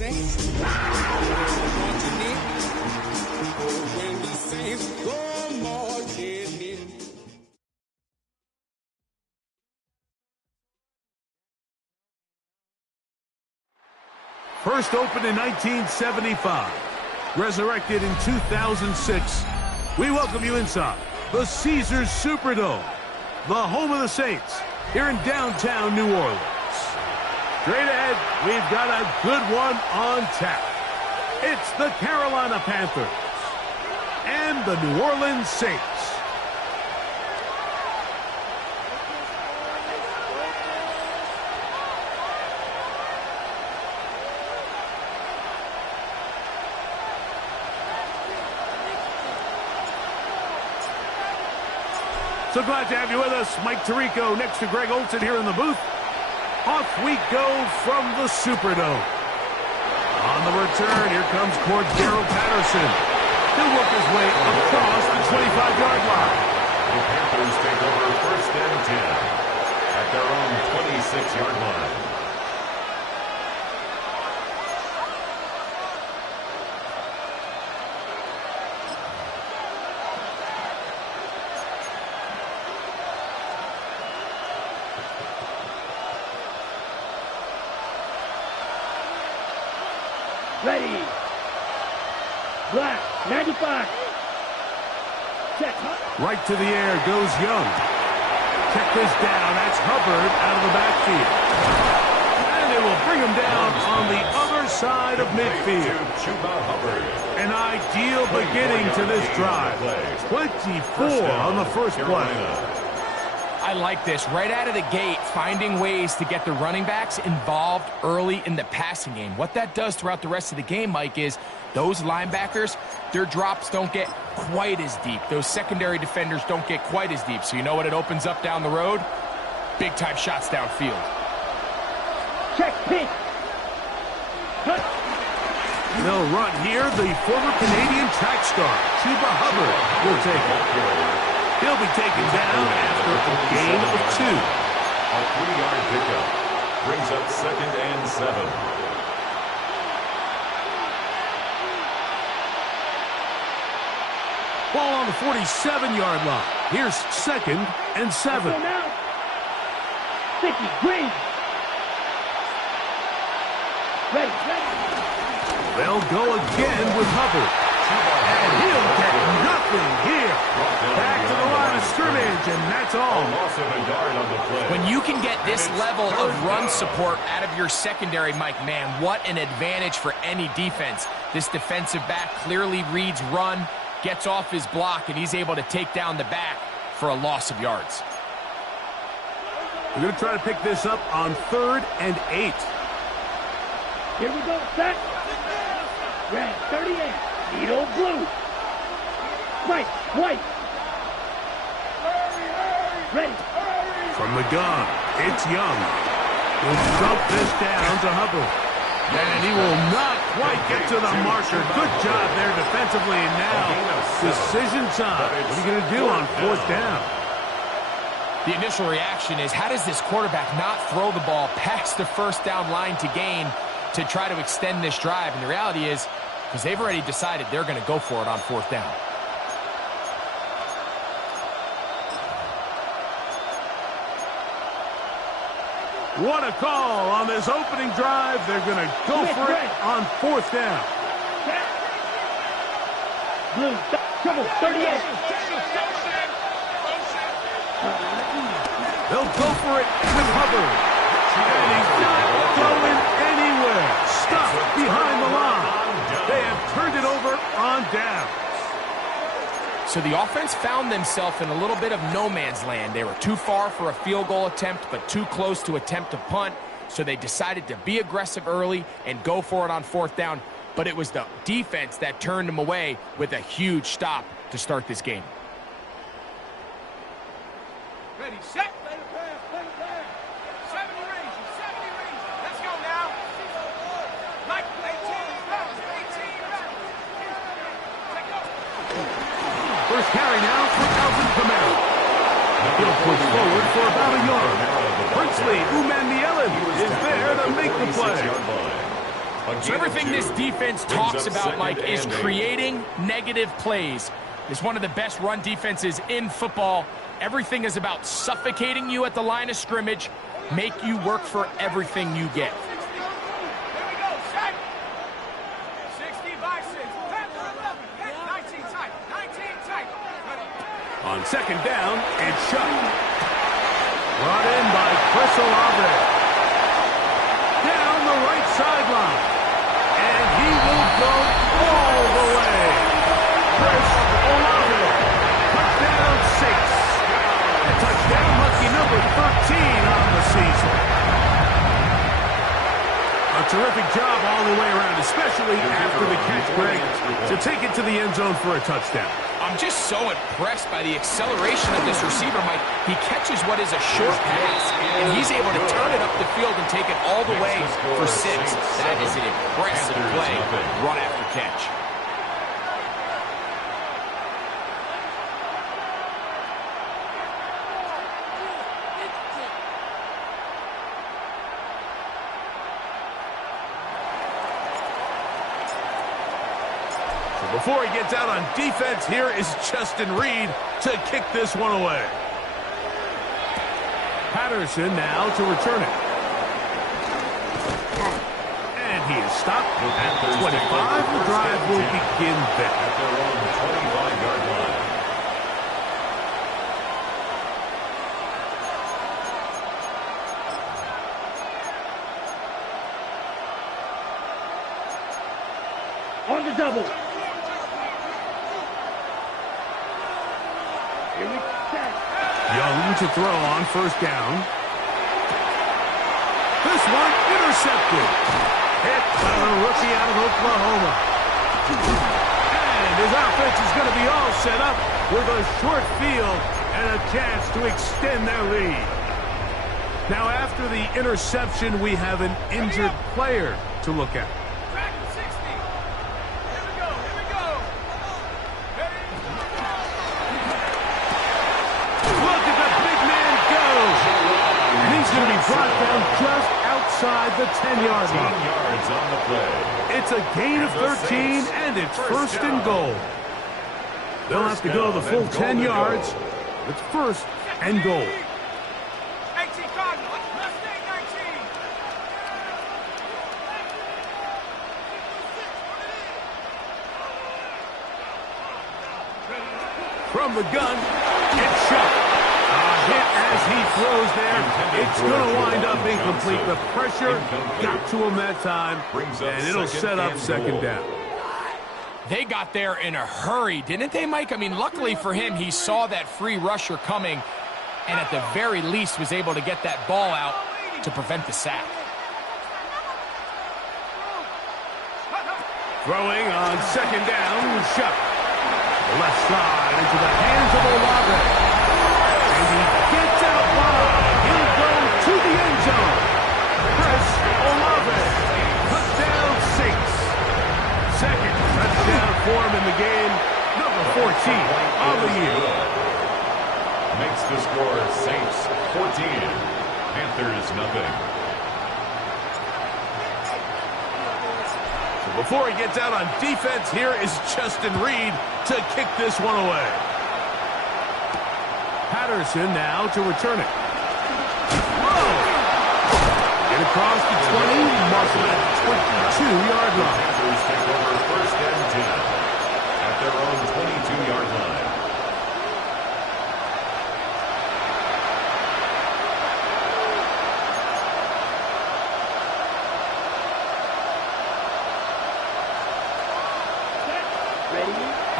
Saints go marching in. Oh, when the Saints go marching in. First opened in 1975, resurrected in 2006. We welcome you inside the Caesars Superdome, the home of the Saints, here in downtown New Orleans. Straight ahead, we've got a good one on tap. It's the Carolina Panthers and the New Orleans Saints. So glad to have you with us. Mike Tirico next to Greg Olsen here in the booth. Off we go from the Superdome. On the return, here comes Cordero Patterson. He'll work his way across the 25-yard line. The Panthers take over first and 10 at their own 26-yard line. Ready. Black, 95. Check. Right to the air goes Young. Check this down. That's Hubbard out of the backfield. And it will bring him down on the other side of midfield. An ideal beginning to this drive. 24 on the first play. I like this. Right out of the gate, finding ways to get the running backs involved early in the passing game. What that does throughout the rest of the game, Mike, is those linebackers, their drops don't get quite as deep. Those secondary defenders don't get quite as deep. So you know what it opens up down the road? Big-time shots downfield. Check, pitch. They'll run here. The former Canadian track star, Chuba Hubbard, will take it. He'll be taken down after a gain of 2. A 3-yard pickup brings up 2nd and 7. Ball on the 47-yard line. Here's 2nd and 7. 50, green. Ready. They'll go again with Hubbard. And he'll get nothing here. Back to the line of scrimmage, and that's all. When you can get this level of run support out of your secondary, Mike, man, what an advantage for any defense. This defensive back clearly reads run, gets off his block, and he's able to take down the back for a loss of yards. We're going to try to pick this up on 3rd and 8. Here we go, set. Red, 38. Needle blue. White. Ready. From the gun, it's Young. He'll dump this down to Hubbard. And he will not quite get to the marker. Good job there defensively. And now, decision time. What are you going to do on 4th down? The initial reaction is, how does this quarterback not throw the ball past the first down line to gain to try to extend this drive? And the reality is, because they've already decided they're going to go for it on 4th down. What a call on this opening drive. They're going to go for it on 4th down. Blue, trouble, 38. They'll go for it with Hubbard. And he's not going anywhere. Stopped behind the line. They have turned it over on down. So the offense found themselves in a little bit of no man's land. They were too far for a field goal attempt, but too close to attempt a punt. So they decided to be aggressive early and go for it on 4th down. But it was the defense that turned them away with a huge stop to start this game. Ready, set. Let it pass. 70 ranges. Let's go now. Mike, 18 rounds. First carry now for Alvin Kamara. He'll push forward for about a yard. Princely Umanmielen is there to make the play. So everything this defense talks about, Mike, is creating negative plays. It's one of the best run defenses in football. Everything is about suffocating you at the line of scrimmage, make you work for everything you get. Here we go, set. 60 by 6. 10 for 11. 19 tight. 19 tight. Ready. On second down, it's shot. Brought in by Chris Olave. Down the right sideline. And he will go all the way. Chris Olave. Touchdown 6. A touchdown, lucky number 13 on the season. A terrific job all the way around, especially after the catch, Greg, to take it to the end zone for a touchdown. I'm just so impressed by the acceleration of this receiver, Mike. He catches what is a short pass, and he's able to turn it up the field and take it all the way for 6. That is an impressive play, run after catch. Before he gets out on defense, here is Justin Reed to kick this one away. Patterson now to return it. And he is stopped at the 25. The drive will begin there. At their own 25-yard line. On the double. Here we set. Young to throw on first down. This one intercepted. Hit by the rookie out of Oklahoma. And his offense is going to be all set up with a short field and a chance to extend their lead. Now, after the interception, we have an injured player to look at. Back to 60. Here we go. Here we go. Ready. Look at the big man go. And he's going to be brought down just outside the 10-yard 10 line. yards on the play. It's a gain of 13, and it's first and goal. They'll have to go the full 10 yards. It's first and goal. 18 Cardinals. Let's stay 19. From the gun, it's shot. A hit as he throws there. It's going to wind up incomplete. The pressure got to him that time, and it'll set up second down. They got there in a hurry, didn't they, Mike? I mean, luckily for him, he saw that free rusher coming, and at the very least was able to get that ball out to prevent the sack. Throwing on second down, shot. The left side into the hands of Olave. And he gets out wide. He'll go to the end zone. Chris Olave. Touchdown 6. Second touchdown for him in the game. Number 14 on the year. Makes the score Saints 14. Panthers nothing. Before he gets out on defense, here is Justin Reed to kick this one away. Patterson now to return it. Whoa! Get across the 20, marking at 22-yard line. Panthers take over first and 10 at their own 22-yard line.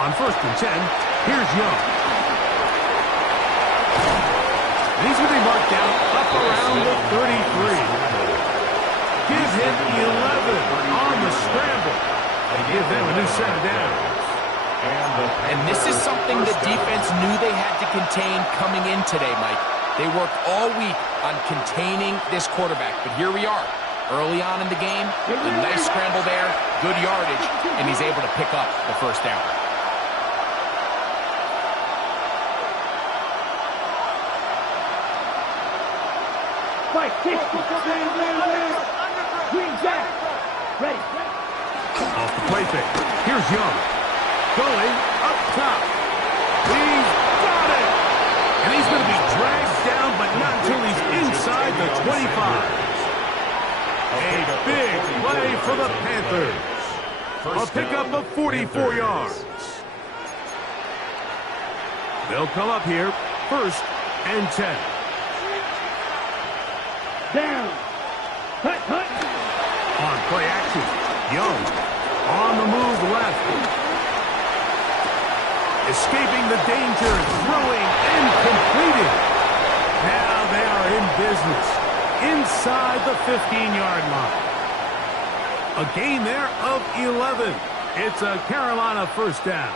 On first and 10, here's Young. And he's going to be marked down up around the 33. Give him 11 on the scramble. They give them a new set of downs. And this is something the defense knew they had to contain coming in today, Mike. They worked all week on containing this quarterback, but here we are. Early on in the game, a nice scramble there, good yardage, and he's able to pick up the first down. Fight 60. Green Jack. Ready. Off the play fake. Here's Young. Going up top. He's got it! And he's going to be dragged down, but not until he's inside the 25. A big play for the Panthers. A pickup of 44 yards. They'll come up here, 1st and 10. Down. Hut, hut. On play action, Young on the move left. Escaping the danger, throwing and completing. Now they are in business inside the 15-yard line. A gain there of 11. It's a Carolina 1st down.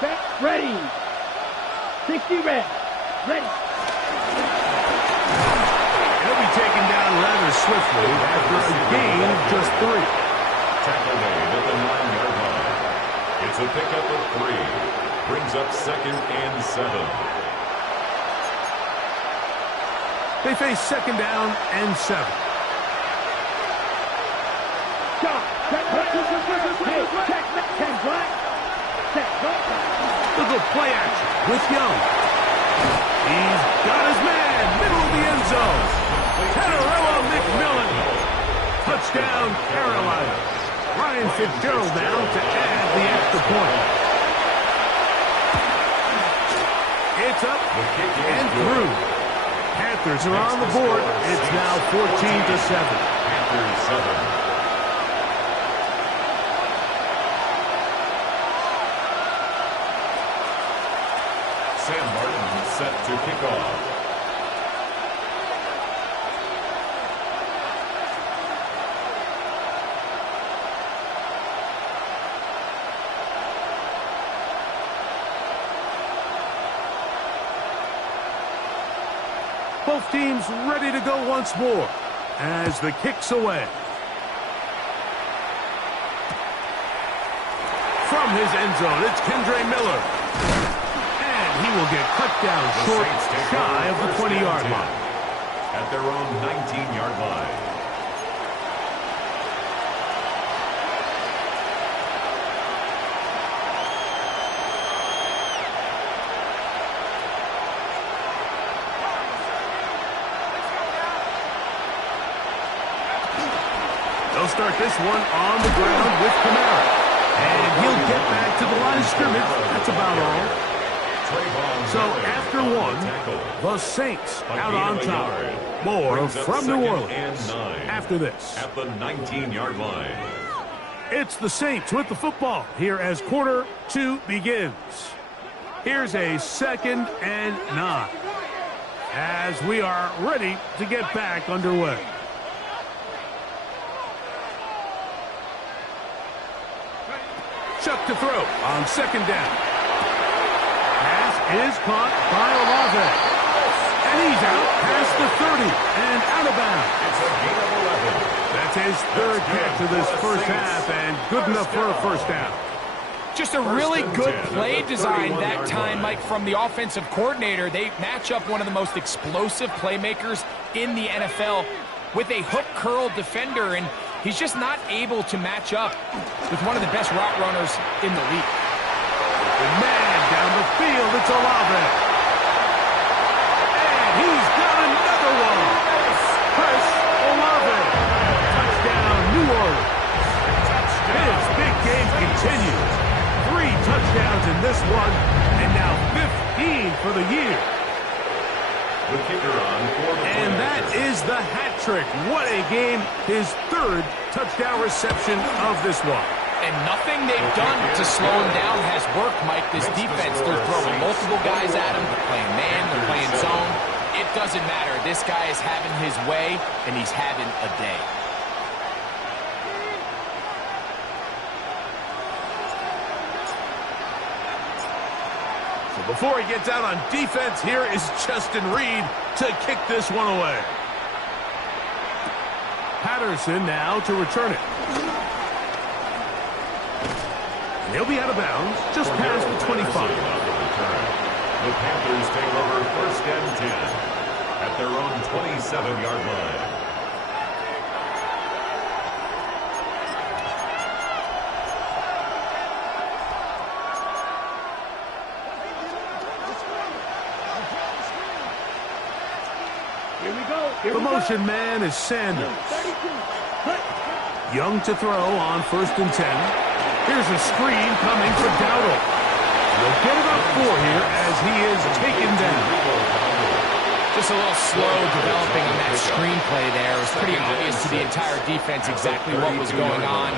Set, ready. 60 red. Ready. He'll be taken down rather swiftly after a gain of just 3. Tackle made at the 9-yard line. It's a pickup of 3. Brings up 2nd and 7. They face 2nd down and 7. Stop. Set, hey, check, 10 black. Set, go. Look at play action with Young. He's got his man, middle of the end zone. Terrell McMillan. Touchdown, Carolina. Ryan Fitzgerald now to add the extra point. It's up and through. Panthers are on the board. It's now 14-7. Panthers 7. Sam Martin set to kick off. Both teams ready to go once more as the kick's away. From his end zone, it's Kendre Miller. And he will get cut down short, shy of the 20-yard line. At their own 19-yard line. They'll start this one on the ground with Kamara. And he'll get back to the line of scrimmage. That's about all. So after one, the Saints out on top. More from New Orleans after this. At the 19-yard line. It's the Saints with the football here as quarter 2 begins. Here's a 2nd and 9 as we are ready to get back underway. Chuck to throw on 2nd down. Pass is caught by Olave. And he's out past the 30 and out of bounds. It's a gain of 11. That's his 3rd catch of this 1st half and good enough for a 1st down. Just a really good play design that time, Mike, from the offensive coordinator. They match up one of the most explosive playmakers in the NFL with a hook curl defender, and he's just not able to match up with one of the best route runners in the league. The man down the field, it's Olave. And he's got another one. Chris Olave. Touchdown, New Orleans. His big game continues. 3 touchdowns in this one, and now 15 for the year. The kicker on for the And that is the hat trick. What a game. His 3rd touchdown reception of this one. And nothing they've done to slow him down has worked, Mike. This defense, they're throwing multiple guys at him. They're playing man, they're playing zone. It doesn't matter. This guy is having his way, and he's having a day. Before he gets out on defense, here is Justin Reed to kick this one away. Patterson now to return it. And he'll be out of bounds just past the 25. The Panthers take over 1st and 10. 7-yard line. Here we go. The motion man is Sanders. Young to throw on 1st and 10. Here's a screen coming for Dowdle. They'll get about 4 here as he is taken down. Just a little slow developing on that screenplay there. It was pretty obvious to the entire defense exactly what was going on.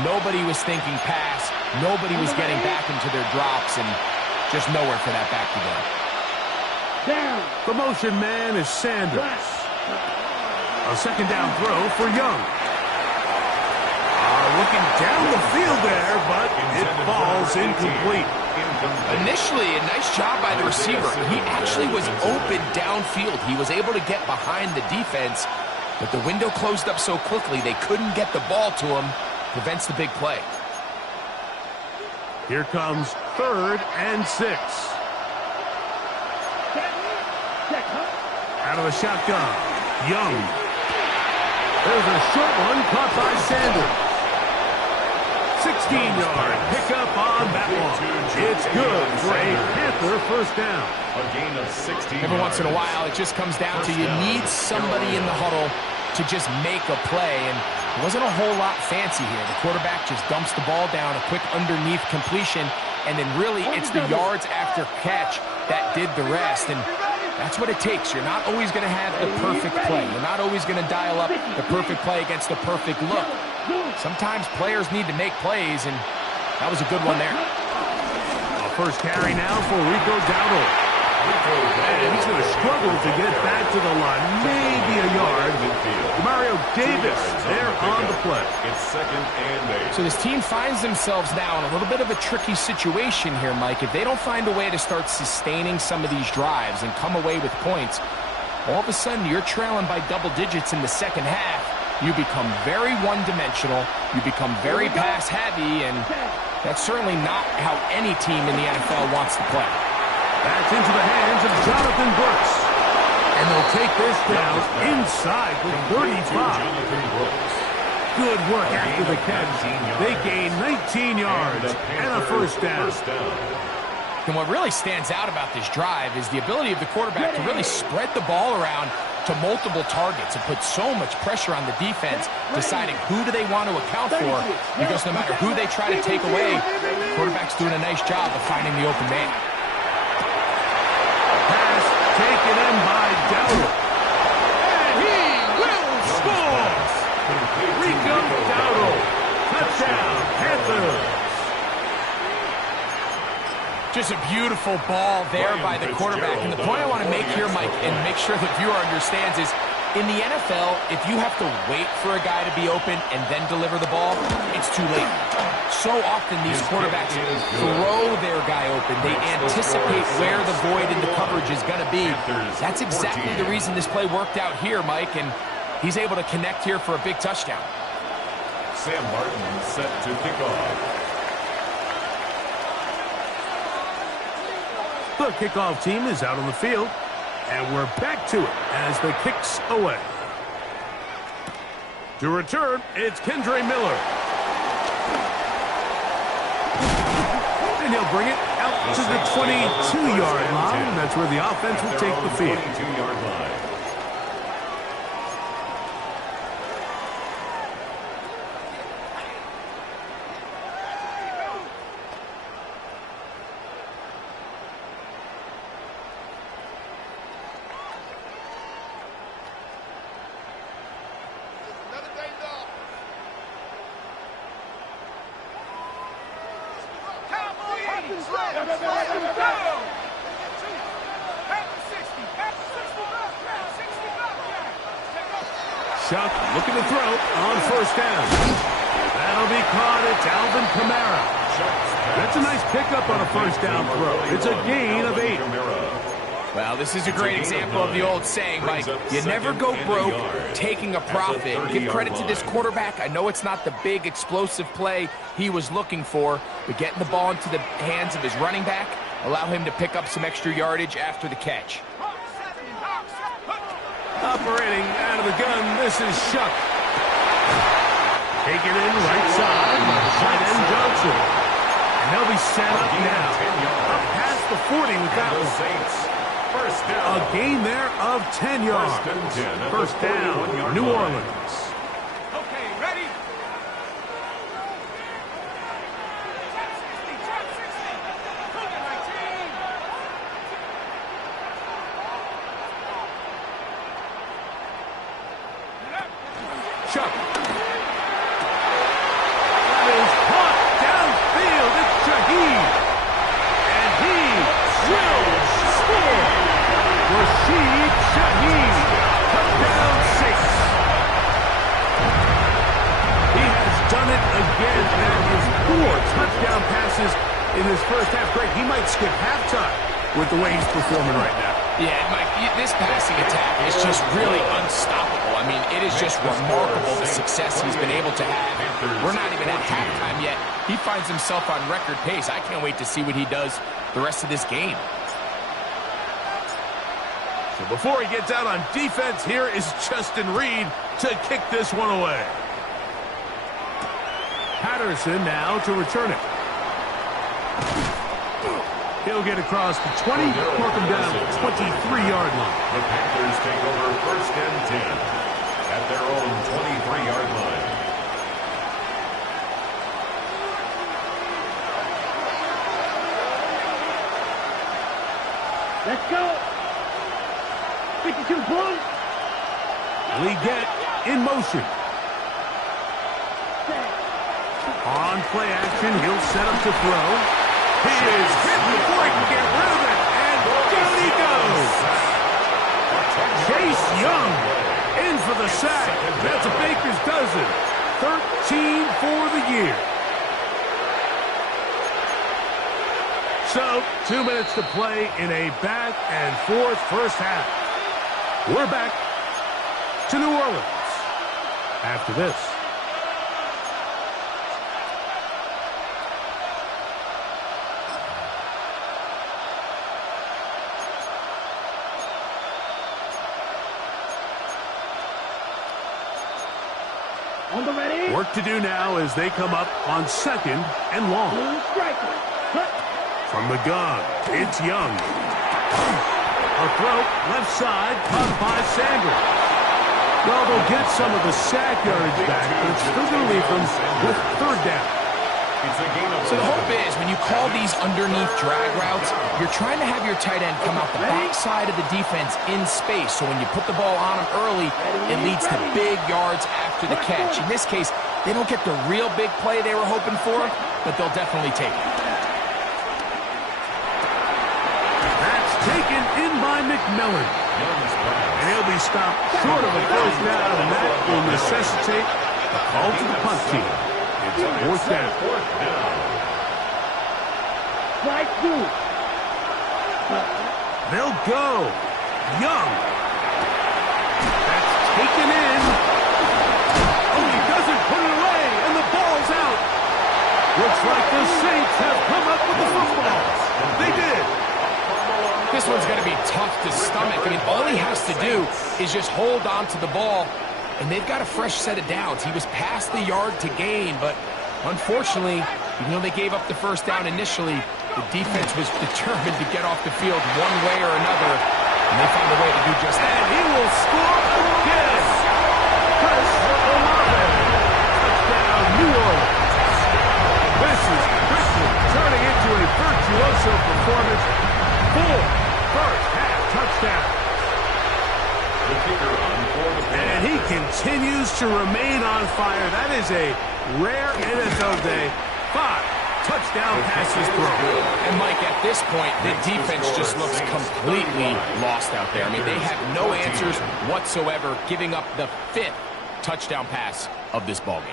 Nobody was thinking pass. Nobody was getting back into their drops, and just nowhere for that back to go. Down. The motion man is Sanders. A 2nd down throw for Young. Looking down the field there, but it falls incomplete. Initially, a nice job by the receiver. He actually was open downfield. He was able to get behind the defense, but the window closed up so quickly they couldn't get the ball to him. Prevents the big play. Here comes 3rd and 6. Out of the shotgun, Young. There's a short one caught by Sanders. 16-yard pickup on that one. It's good for a Panther 1st down. A gain of 60 Every once in a yards. while, it just comes down to you need somebody in the huddle to just make a play, and it wasn't a whole lot fancy here. The quarterback just dumps the ball down, a quick underneath completion, and then really it's the yards after catch that did the rest, and that's what it takes. You're not always going to have the perfect play. You're not always going to dial up the perfect play against the perfect look. Sometimes players need to make plays, and that was a good one there. A first carry now for Rico Dowdle. And he's going to struggle to get back to the line. Maybe a yard. Mario Davis there on the play. It's 2nd and 8. So this team finds themselves now in a little bit of a tricky situation here, Mike. If they don't find a way to start sustaining some of these drives and come away with points, all of a sudden you're trailing by double digits in the 2nd half. You become very one-dimensional. You become very pass-heavy, and that's certainly not how any team in the NFL wants to play. That's into the hands of Jonathan Brooks. And they'll take this down inside the 35. Good work after the catch. They gain 19 yards and a 1st down. And what really stands out about this drive is the ability of the quarterback to really spread the ball around to multiple targets and put so much pressure on the defense, deciding who do they want to account for, because no matter who they try to take away, the quarterback's doing a nice job of finding the open man. Pass taken in by Dowdle. And he will score! Rico Dowdle. Touchdown, Panthers. Just a beautiful ball there by the quarterback. And the point I want to make here, Mike, and make sure the viewer understands is, in the NFL, if you have to wait for a guy to be open and then deliver the ball, it's too late. So often these quarterbacks throw their guy open. They anticipate where the void in the coverage is going to be. That's exactly the reason this play worked out here, Mike, and he's able to connect here for a big touchdown. Sam Martin set to kick off. The kickoff team is out on the field, and we're back to it as the kick's away. To return, it's Kendre Miller. And he'll bring it out to the 22-yard line. That's where the offense will take the field. 22-yard line. Chuck looking to throw on 1st down. That'll be caught. It's Alvin Kamara. That's a nice pickup on a 1st down throw. It's a gain of 8. Well, this is a great example of the old saying, Mike, you never go broke taking a profit. Give credit to this quarterback. I know it's not the big explosive play he was looking for, but getting the ball into the hands of his running back, allow him to pick up some extra yardage after the catch. Operating This is Shuck. Taken in right side by the tight end Johnson. And they'll be set up now. Up past the 40 with that one. First down. A gain there of 10 yards. First down, New Orleans. Okay, ready? Trap 60. Cougar 19. Chuck. That is caught downfield. It's Shaheed. And he will score. Rashid Shaheed. Touchdown 6. He has done it again. That is 4 touchdown passes in his first half. Greg, he might skip halftime with the way he's performing right now. Yeah, Mike, this passing attack is just really unstoppable. I mean, it is just remarkable the success he's been able to have. We're not even at halftime yet. He finds himself on record pace. I can't wait to see what he does the rest of this game. So before he gets out on defense, here is Justin Reed to kick this one away. Patterson now to return it. He'll get across the 20, mark him down at the 23-yard line. The Panthers take over first and 10 at their own 23-yard line. Let's go. 52 points. Leggett in motion. On play action, he'll set up to throw. He is hit before he can get rid of it, and down he goes. Chase Young in for the sack. That's a baker's dozen. 13 for the year. So, 2 minutes to play in a back and forth first half. We're back to New Orleans after this. On the ready. Work to do now as they come up on second and long. Striker. Cut. From the gun, it's Young. A throw, left side, caught by Sanders. Well, they'll get some of the sack yardage back, but it's still going to leave them with third down. So the hope is when you call these underneath drag routes, you're trying to have your tight end come out the backside of the defense in space. So when you put the ball on him early, it leads to big yards after the catch. In this case, they don't get the real big play they were hoping for, but they'll definitely take it. That's taken in by McMillan. And he'll be stopped short of a first down, and that will necessitate a call to the punt team. It's fourth down. Strike 2. They'll go. Young. That's taken in. Oh, he doesn't put it away, and the ball's out. Looks like the Saints have come up with the football. They did. This one's going to be tough to stomach. I mean, all he has to do is just hold on to the ball, and they've got a fresh set of downs. He was past the yard to gain, but unfortunately, even though they gave up the first down initially, the defense was determined to get off the field one way or another, and they found a way to do just that. And he will score again. Chris Olave. Touchdown, New Orleans. This is Christian turning into a virtuoso performance. 4 first-half touchdowns. And he continues to remain on fire. That is a rare NFL day. 5 touchdown passes thrown. And Mike, at this point, the defense just looks completely lost out there. I mean, they have no answers whatsoever, giving up the 5th touchdown pass of this ballgame.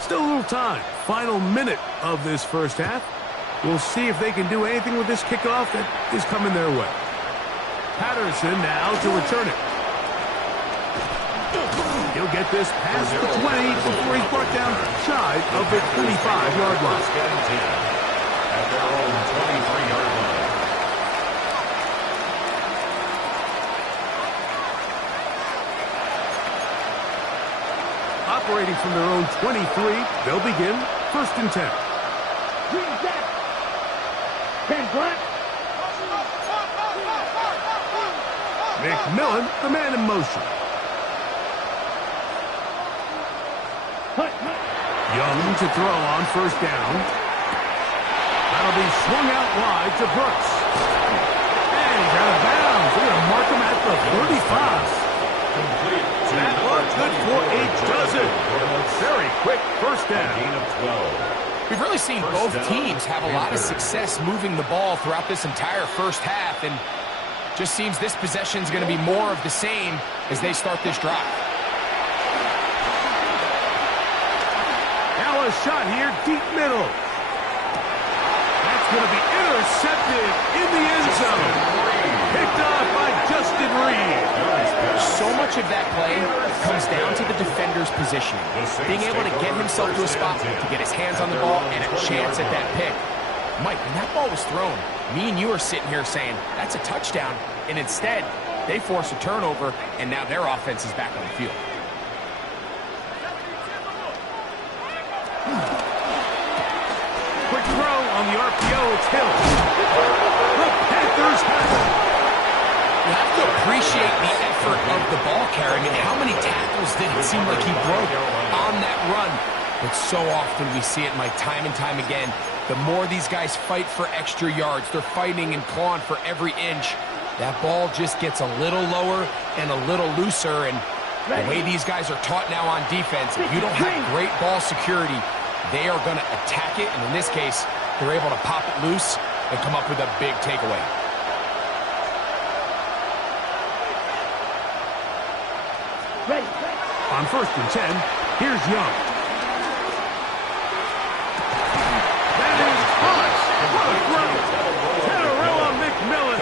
Still a little time. Final minute of this first half. We'll see if they can do anything with this kickoff that is coming their way. Patterson now to return it. He'll get this past the 20 before he's brought down shy of the 25-yard line. At at their own 23-yard line. Operating from their own 23, they'll begin 1st and 10. Green Jack. 10 black. McMillan, the man in motion. Young to throw on 1st down. That'll be swung out wide to Brooks. And he's out of bounds. They're going to mark him at the 35. That looked good for a dozen. Very quick 1st down. Gain of 12. We've really seen both teams have a lot of success moving the ball throughout this entire 1st half, and just seems this possession is going to be more of the same as they start this drive. Now a shot here, deep middle. That's going to be intercepted in the end zone. Picked off by Justin Reed. So much of that play comes down to the defender's positioning. Being able to get himself to a spot to get his hands on the ball and a chance at that pick. Mike, when that ball was thrown, me and you are sitting here saying, that's a touchdown. And instead, they force a turnover, and now their offense is back on the field. Quick throw on the RPO. It's Hill. The Panthers have it. You have to appreciate the effort of the ball carrier. I mean, how many tackles did it seem like he broke on that run? But so often we see it, Mike, time and time again. The more these guys fight for extra yards, they're fighting and clawing for every inch. That ball just gets a little lower and a little looser, and the way these guys are taught now on defense, if you don't have great ball security, they are going to attack it, and in this case, they're able to pop it loose and come up with a big takeaway. On 1st and 10, here's Young. That is caught. What a throw. Tenorella McMillan.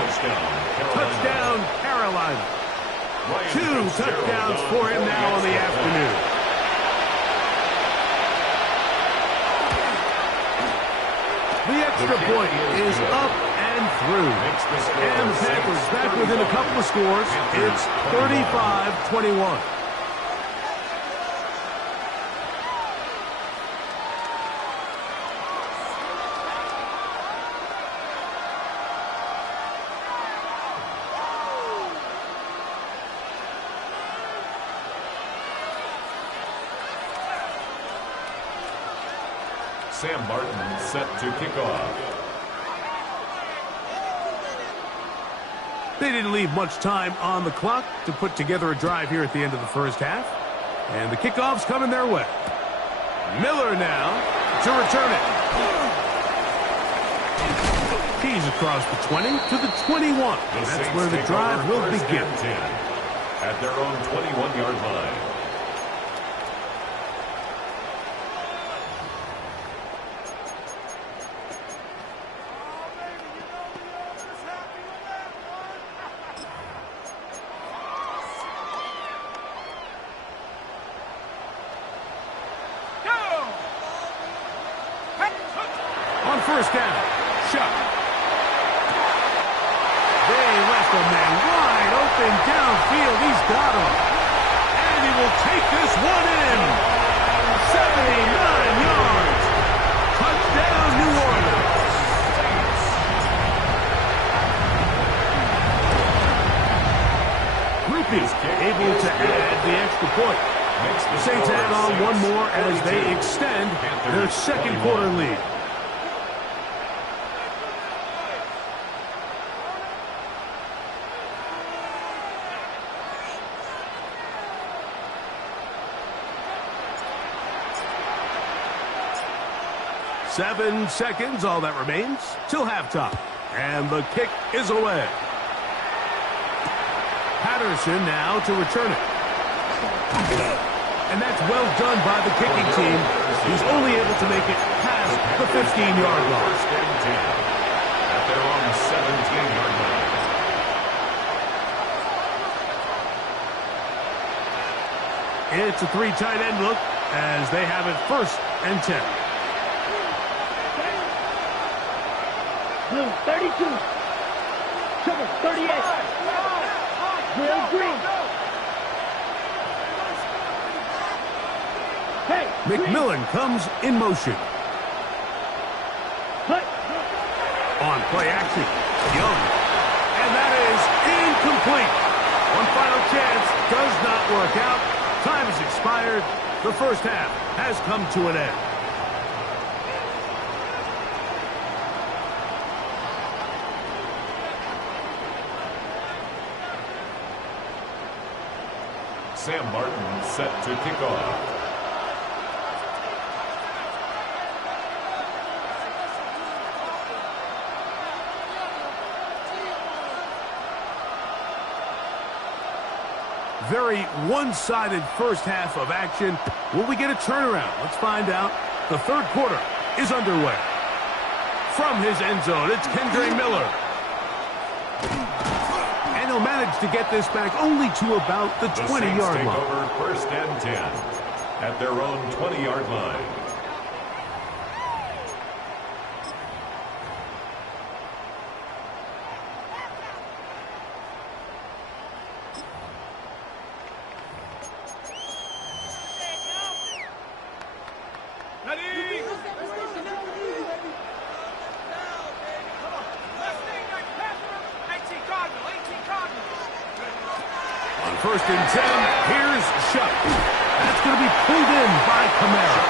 Touchdown, Carolina. 2 touchdowns for him now on the afternoon. The extra point is up and through. And the Panthers back within a couple of scores. It's 35-21. Sam Martin set to kick off. They didn't leave much time on the clock to put together a drive here at the end of the 1st half. And the kickoff's coming their way. Miller now to return it. He's across the 20 to the 21. That's where the drive will begin. At their own 21-yard line. On 1st down, shot. They left a man wide open downfield. He's got him. And he will take this one in. 79 yards. Touchdown, New Orleans. Rupees able to add the extra point. The Saints add on one more as they extend their 2nd quarter lead. Seven seconds, all that remains, till halftime. And the kick is away. Patterson now to return it. And that's well done by the kicking team. He's only able to make it past the 15-yard line. At their own 17-yard line. It's a 3 tight end look as they have it 1st and 10. Blue 32. Sugar 38. Will green. Hey, McMillan comes in motion. Put. On play action, Young. And that is incomplete. One final chance does not work out. Time has expired. The first half has come to an end. Sam Martin set to kick off. Very one-sided first half of action. Will we get a turnaround? Let's find out. The third quarter is underway. From his end zone, it's Kendre Miller. And he'll manage to get this back only to about the 20-yard line. Over first and 10 at their own 20-yard line. First and 10, here's Shuck. That's going to be pulled in by Kamara.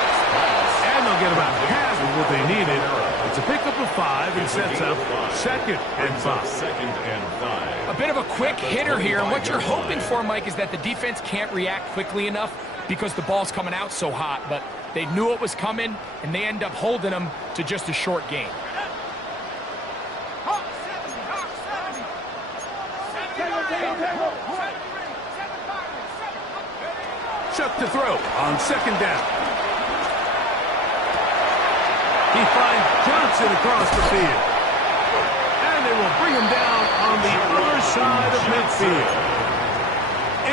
And they'll get about half of what they needed. It's a pickup of 5 and sets up second and 5. Second and 5. A bit of a quick hitter here, and what you're hoping for, Mike, is that the defense can't react quickly enough because the ball's coming out so hot. But they knew it was coming, and they end up holding them to just a short game. Chuck to throw on second down. He finds Johnson across the field. And they will bring him down on the other side of midfield.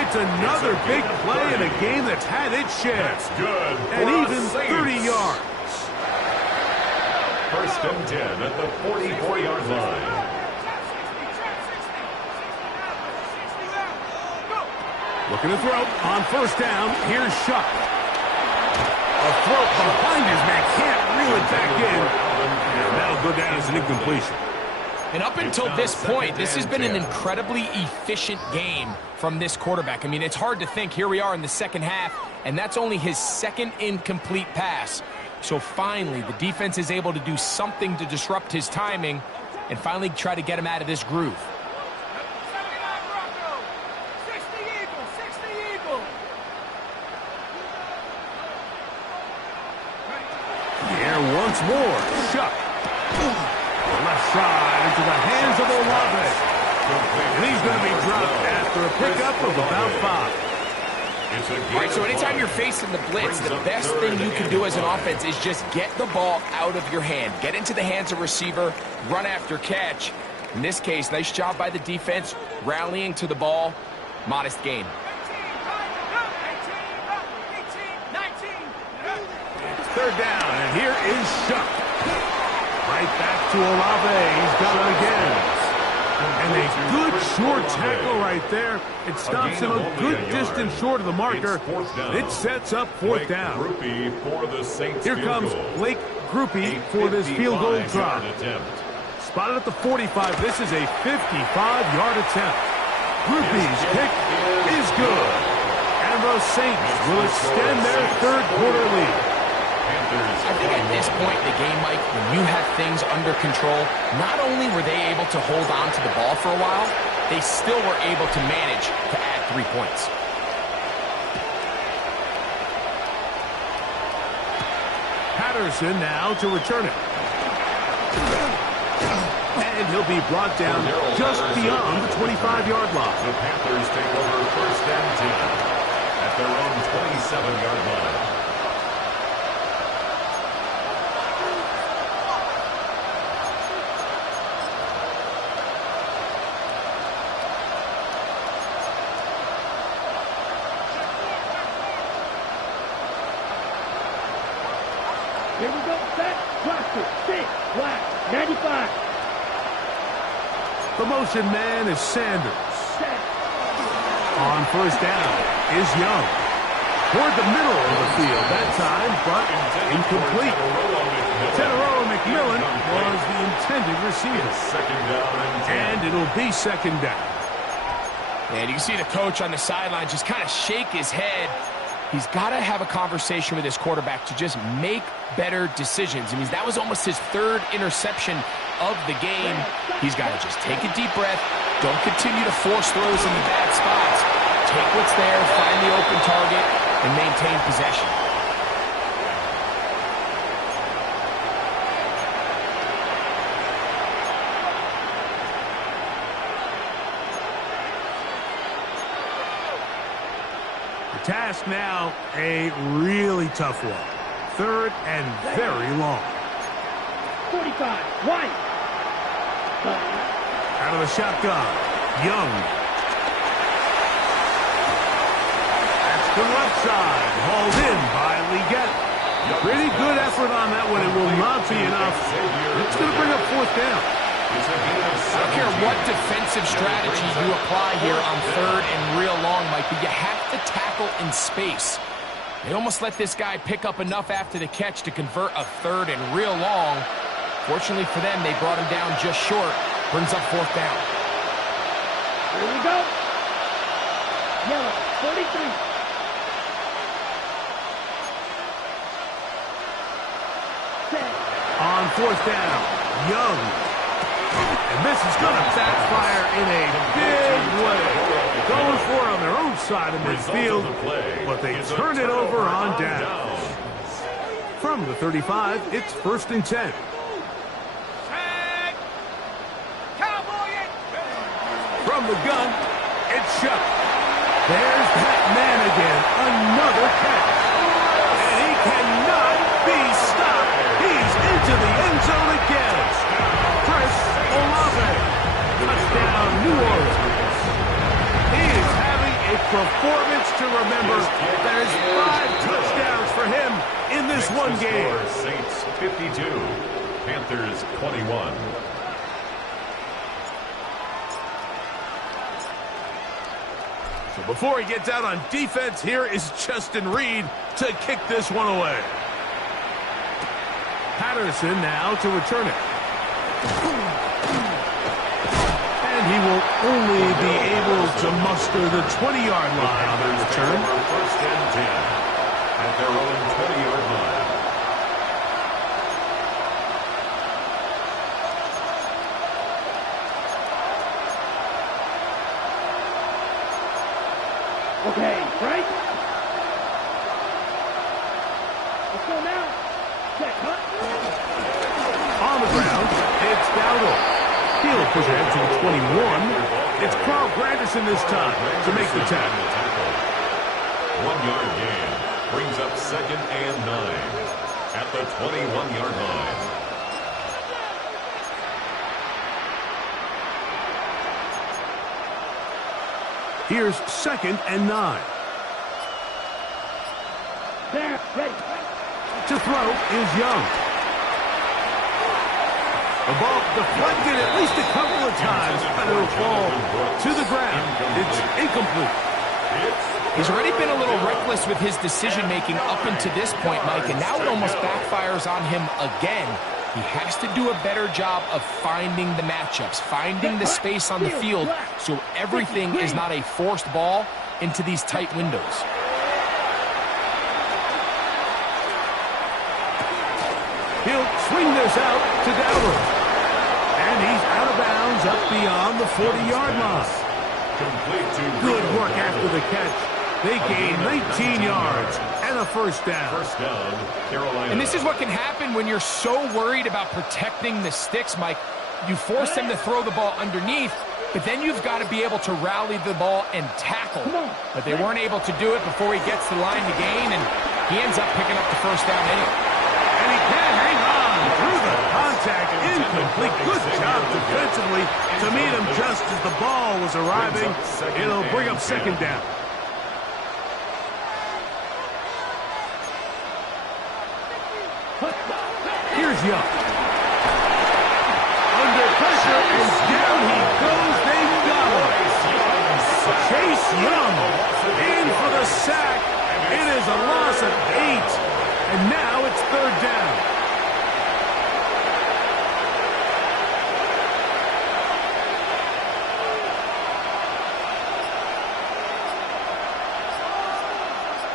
It's another big play in a game that's had its share. That's good. And even 30 yards. First and 10 at the 44-yard line. Looking to throw on first down. Here's Shuck. A throw behind his man. Can't reel it back in. And that'll go down as an incompletion. And up until this point, this has been an incredibly efficient game from this quarterback. I mean, it's hard to think. Here we are in the second half, and that's only his second incomplete pass. So finally, the defense is able to do something to disrupt his timing and finally try to get him out of this groove. Once more, Shuck. The left side into the hands of Olave. And he's going to be dropped after a pickup of about 5. All right, so anytime you're facing the blitz, the best thing you can do as an offense is just get the ball out of your hand. Get into the hands of receiver, run after catch. In this case, nice job by the defense, rallying to the ball. Modest gain. Third down, and here is Shuck. Right back to Olave. He's got it again. And a good short tackle right there. It stops him a good distance short of the marker. It sets up fourth down. Here comes Blake Grupe for this field goal drop. Spotted at the 45. This is a 55-yard attempt. Grupe's kick is good. And the Saints will extend their third quarter lead. I think at this point in the game, Mike, when you have things under control, not only were they able to hold on to the ball for a while, they still were able to manage to add 3 points. Patterson now to return it. And he'll be brought down just beyond the 25-yard line. The Panthers take over first and 10 at their own 27-yard line. Here we go. Set. Cluster. 6. Black. 95. The motion man is Sanders. On first down is Young. Toward the middle of the field that time, but incomplete. Teteroa McMillan was the intended receiver. Second down and it'll be second down. And you can see the coach on the sideline just kind of shake his head. He's got to have a conversation with his quarterback to just make better decisions. I mean, that was almost his third interception of the game. He's got to just take a deep breath. Don't continue to force throws in the bad spots. Take what's there, find the open target, and maintain possession. The task now, a really tough one. Third and very long. 45, White. Out of the shotgun, Young. That's the left side, hauled in by Legette. Pretty good effort on that one. It will not be enough. It's going to bring up fourth down. I don't care what defensive strategy you apply here on third and real long, Mike, but you have to tackle in space. They almost let this guy pick up enough after the catch to convert a third and real long. Fortunately for them, they brought him down just short. Brings up fourth down. Here we go. Yellow, 43. On fourth down, Young. And this is going to backfire in a big way. Going for it on their own side of midfield, but they turn it over on down. From the 35, it's first and 10. From the gun, it's Shuck. There's that man again, another catch. And he cannot be stopped. He's into the end zone again. Chris Olave, touchdown New Orleans. He is having a performance to remember. There's 5 touchdowns for him in this one game. Saints 52, Panthers 21. So before he gets out on defense, here is Justin Reed to kick this one away. Patterson now to return it. And he will only be able to muster the 20-yard line on the return. First and 10 at their own 20-yard line. Okay, right? Let's go now. Check, huh? On the ground, it's Dowdle. He'll push ahead to the 21. It's Carl Granderson this time to make the tackle. 1-yard gain brings up second and 9 at the 21-yard line. Here's second and 9. There, ready. To throw is Young. The ball deflected at least a couple of times, but it'll fall to the ground. It's incomplete. He's already been a little reckless with his decision-making up until this point, Mike, and now it almost backfires on him again. He has to do a better job of finding the matchups, finding the space on the field, so everything is not a forced ball into these tight windows. He'll swing this out to Dowdle. And he's out of bounds up beyond the 40-yard line. Good work after the catch. They gain 19 yards and a first down. First down, Carolina. And this is what can happen when you're so worried about protecting the sticks, Mike. You force them to throw the ball underneath, but then you've got to be able to rally the ball and tackle. But they weren't able to do it before he gets the line to gain, and he ends up picking up the first down anyway. And he can hang on through the contact. Incomplete. Good job defensively to meet him just as the ball was arriving. It'll bring up second down. Here's Young. Under pressure, and down he goes. Chase Young in for the sack. It is a loss of 8. And now it's 3rd down.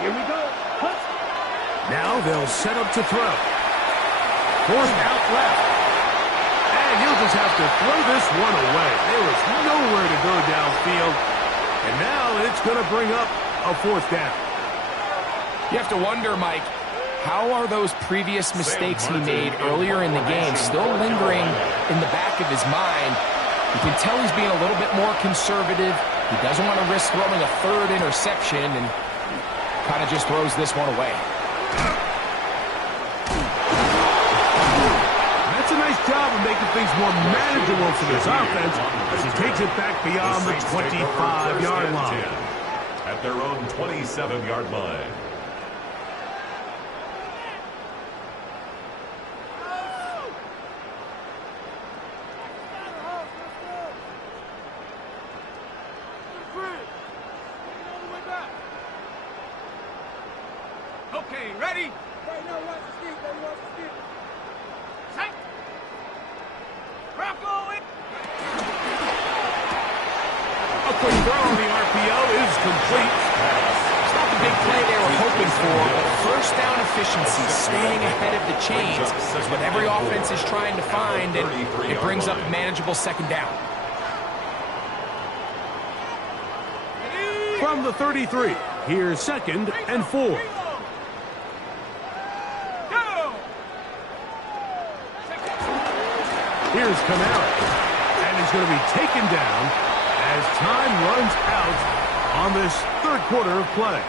Here we go. Hunt. Now they'll set up to throw. 4th out left. And he'll just have to throw this one away. There was nowhere to go downfield. And now it's going to bring up a 4th down. You have to wonder, Mike, how are those previous mistakes he made earlier in the game still lingering in the back of his mind? You can tell he's being a little bit more conservative. He doesn't want to risk throwing a 3rd interception and kind of just throws this one away. That's a nice job of making things more manageable for this offense as he takes it back beyond the 25-yard line. At their own 27-yard line. Okay, ready? Right now, watch the speed, baby, watch the speed. Set. Rock going. A quick throw on the RPO is complete. It's not the big play they were hoping for, but 1st down efficiency, staying ahead of the chains, is what every offense is trying to find, and it brings up a manageable 2nd down. From the 33, here's 2nd and 4. Here's Kamara, and he's going to be taken down as time runs out on this 3rd quarter of play.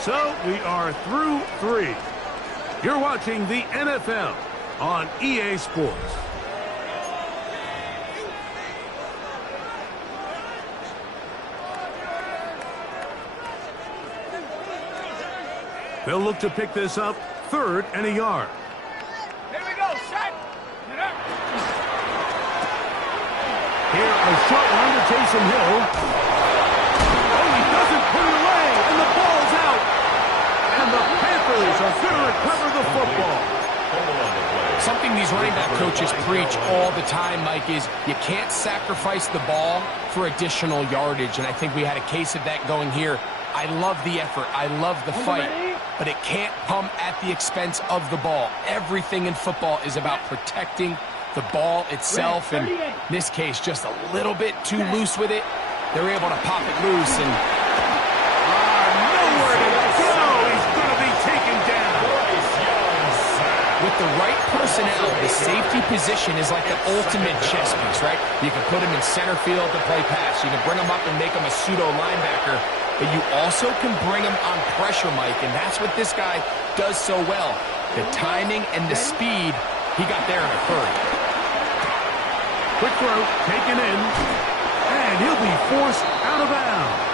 So we are through 3. You're watching the NFL on EA Sports. They'll look to pick this up 3rd and a yard. Here we go, set. Get up. Here, a short one to Taysom Hill. Oh, he doesn't put it away, and the ball's out. And the Panthers are going to recover the football. Something these running back coaches preach all the time, Mike, is you can't sacrifice the ball for additional yardage, and I think we had a case of that going here. I love the effort. I love the fight, but it can't come at the expense of the ball. Everything in football is about protecting the ball itself, and in this case, just a little bit too loose with it. They're able to pop it loose, and nowhere to go. He's going to be taken down. with the right personnel, the safety position is like the ultimate chess piece, right? You can put him in center field to play pass. You can bring him up and make him a pseudo linebacker, but you also can bring him on pressure, Mike, and that's what this guy does so well. The timing and the speed, he got there in a hurry. Quick throw, taken in, and he'll be forced out of bounds.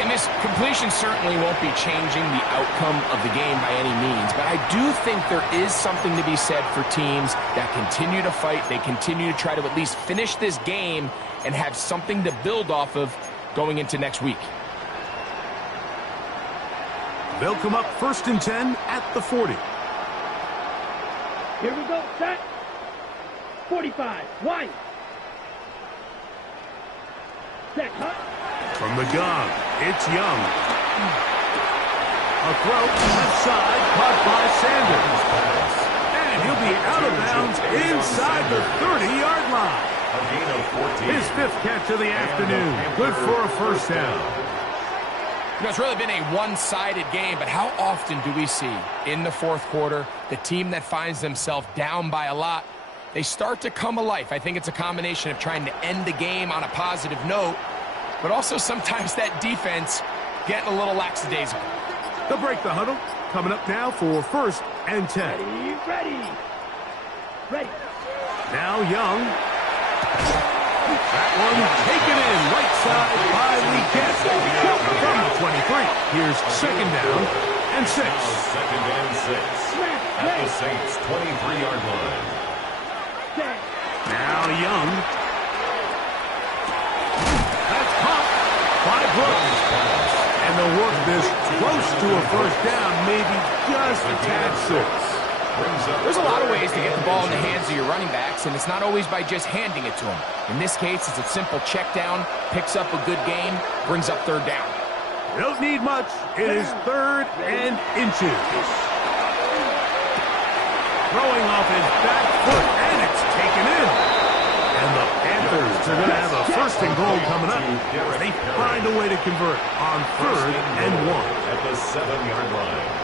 And this completion certainly won't be changing the outcome of the game by any means, but I do think there is something to be said for teams that continue to fight. They continue to try to at least finish this game and have something to build off of going into next week. They'll come up 1st and 10 at the 40. Here we go, set. 45, wide. Set, cut. From the gun, it's Young. A throw left side, caught by Sanders. And he'll be out of bounds inside the 30-yard line. A gain of 14. His 5th catch of the afternoon. Good for a 1st down. You know, it's really been a one-sided game, but how often do we see in the 4th quarter the team that finds themselves down by a lot, they start to come alive? I think it's a combination of trying to end the game on a positive note, but also sometimes that defense getting a little lackadaisical. They'll break the huddle. Coming up now for 1st and 10. Ready. Now Young. That one taken in right side by Leakett. From the 23. Here's 2nd down and 6. 2nd and 6. At the Saints' 23-yard line. Now Young. Brooks. And they'll work this close to a first down, maybe just a tad short. There's a lot of ways to get the ball in the hands of your running backs, and it's not always by just handing it to them. In this case, it's a simple check down, picks up a good gain, brings up third down. Don't need much. It is 3rd and inches. Throwing off his back foot, and it's taken in. And the Panthers are going to have a 1st and goal coming up. They find a way to convert on 3rd and 1. At the 7-yard line.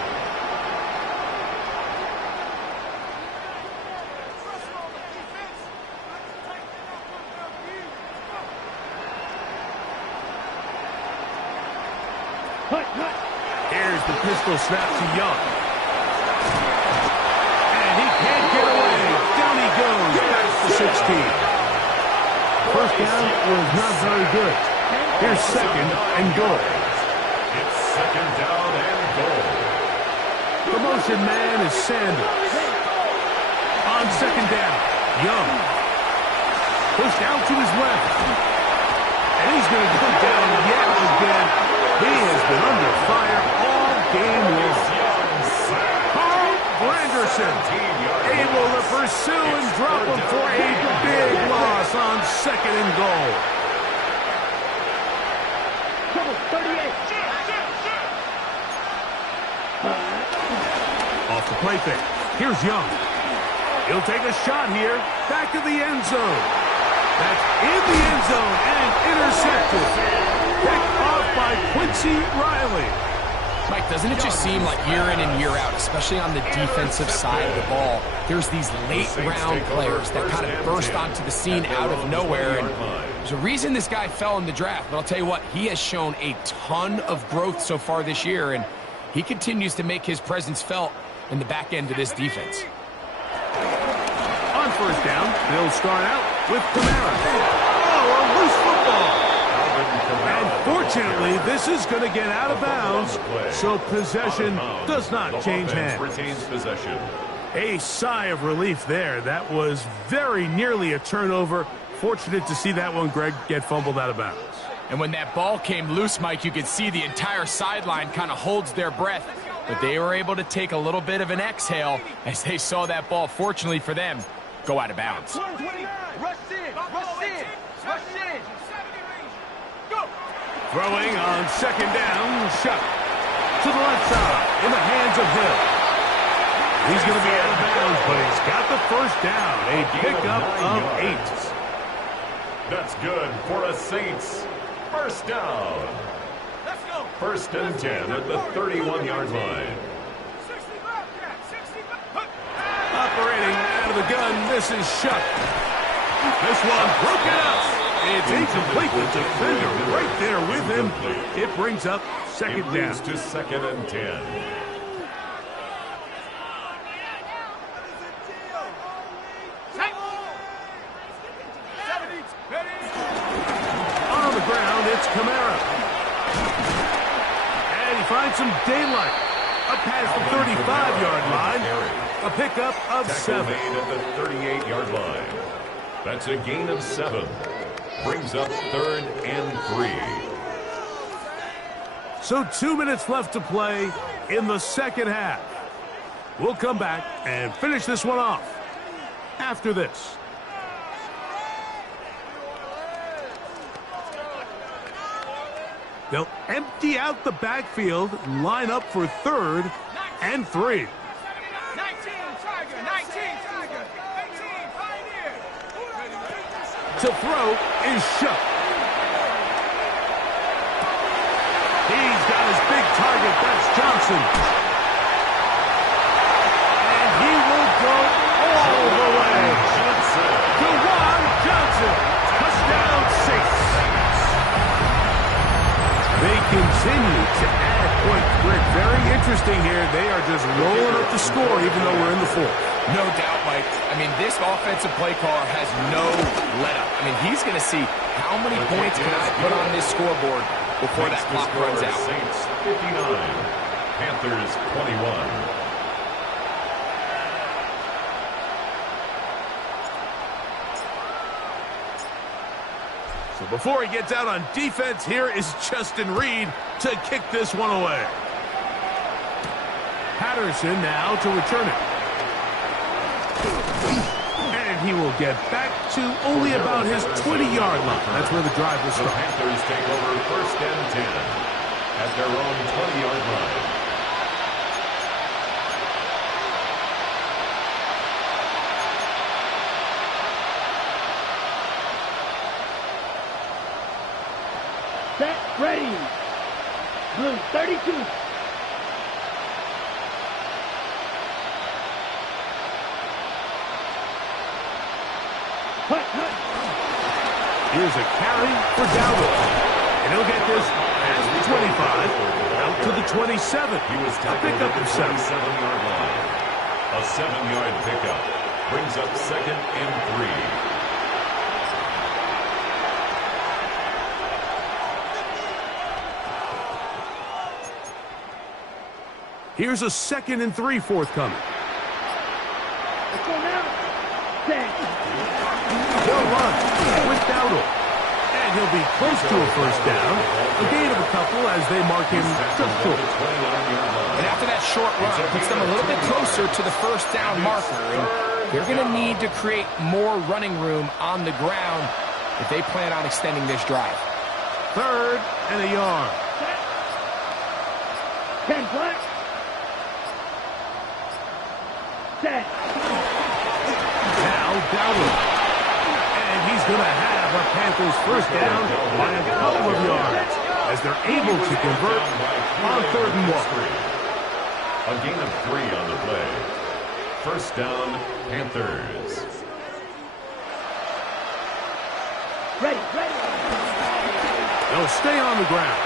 Here's the pistol snap to Young. And he can't get away. Down he goes. Back to 16. First down was not very good. Here's 2nd and goal. It's 2nd down and goal. The motion man is Sanders. On 2nd down, Young. Pushed out to his left. And he's going to go down yet again. He has been under fire all game long. Carl Granderson able to pursue and drop him for a big loss on 2nd and goal. 38. Off the play fake. Here's Young. He'll take a shot here. Back to the end zone. That's in the end zone and intercepted. Picked off by Quincy Riley. Mike, doesn't it just seem like year in and year out, especially on the defensive side of the ball, there's these late-round players that kind of burst onto the scene out of nowhere. And there's a reason this guy fell in the draft, but I'll tell you what, he has shown a ton of growth so far this year, and he continues to make his presence felt in the back end of this defense. On 1st down, they'll start out with Kamara. Oh, a loose football. And fortunately, this is going to get out of bounds, so possession does not change hands. Retains possession. A sigh of relief there. That was very nearly a turnover. Fortunate to see that one, Greg, get fumbled out of bounds. And when that ball came loose, Mike, you could see the entire sideline kind of holds their breath. But they were able to take a little bit of an exhale as they saw that ball, fortunately for them, go out of bounds. Rush in, rush in, rush in. Go. Throwing on 2nd down, shot to the left side in the hands of Hill. He's going to be out of bounds, but he's got the 1st down. A pickup of 8. That's good for the Saints. 1st down. Let's go. 1st and 10 at the 31-yard line. 65, Jack, 65. Operating out of the gun, this is Shuck. This one broken up. It's incomplete. The defender right there with him. It brings up 2nd down. It leads to 2nd and 10. On the ground, it's Kamara. And he finds some daylight. Up past the 35-yard line. A pickup of 7. Made at the 38-yard line. That's a gain of 7. Brings up 3rd and 3. So 2 minutes left to play in the 2nd half. We'll come back and finish this one off after this. They'll empty out the backfield, line up for 3rd and 3. 19, Tiger, 19, Tiger, 18, Pioneer. To throw is Shuck. He's got his big target. That's Johnson. And he will go all the way. Dewan Johnson. Touchdown Saints. They continue to add points. Greg, very interesting here. They are just rolling up the score even though we're in the 4th. No doubt, Mike. I mean, this offensive play caller has no let-up. I mean, he's going to see how many points can I put on this scoreboard before that clock runs out. Saints 59, Panthers 21. So before he gets out on defense, here is Justin Reed to kick this one away. Patterson now to return it. And he will get back to only about his 20-yard line. That's where the drive will The start. Panthers take over first and 10 at their own 20-yard line. Set, ready. Blue 32. Hut. Here's a carry for Dowdle. And he'll get this past the 25, out to the 27. He was A tackled pickup at the of 7. 27-yard line. A 7-yard pickup brings up second and 3. Here's a 2nd and 3 forthcoming. Let's go now. Set. They'll run with Dowdle. And he'll be close to a first down. A gain of a couple as they mark him just short. And after that short run, it puts them a little bit closer to the first down marker. And they're going to need to create more running room on the ground if they plan on extending this drive. 3rd and a yard. 10 black. Set. Now Dowdle. And he's going to have a Panthers first down by a couple of yards as they're able to convert on 3rd and 1. A gain of 3 on the play. First down, Panthers. Ready. They'll stay on the ground.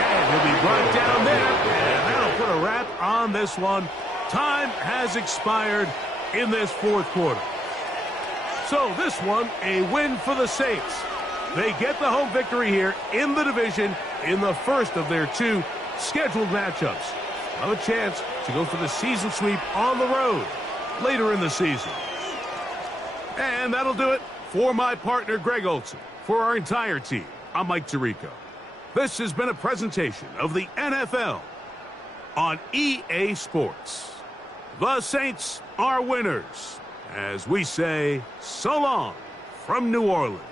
And he'll be brought down there. And that'll put a wrap on this one. Time has expired in this 4th quarter. So this one, a win for the Saints. They get the home victory here in the division in the first of their 2 scheduled matchups. Have a chance to go for the season sweep on the road later in the season. And that'll do it for my partner, Greg Olson. For our entire team, I'm Mike Tirico. This has been a presentation of the NFL on EA Sports. The Saints are winners, as we say so long from New Orleans.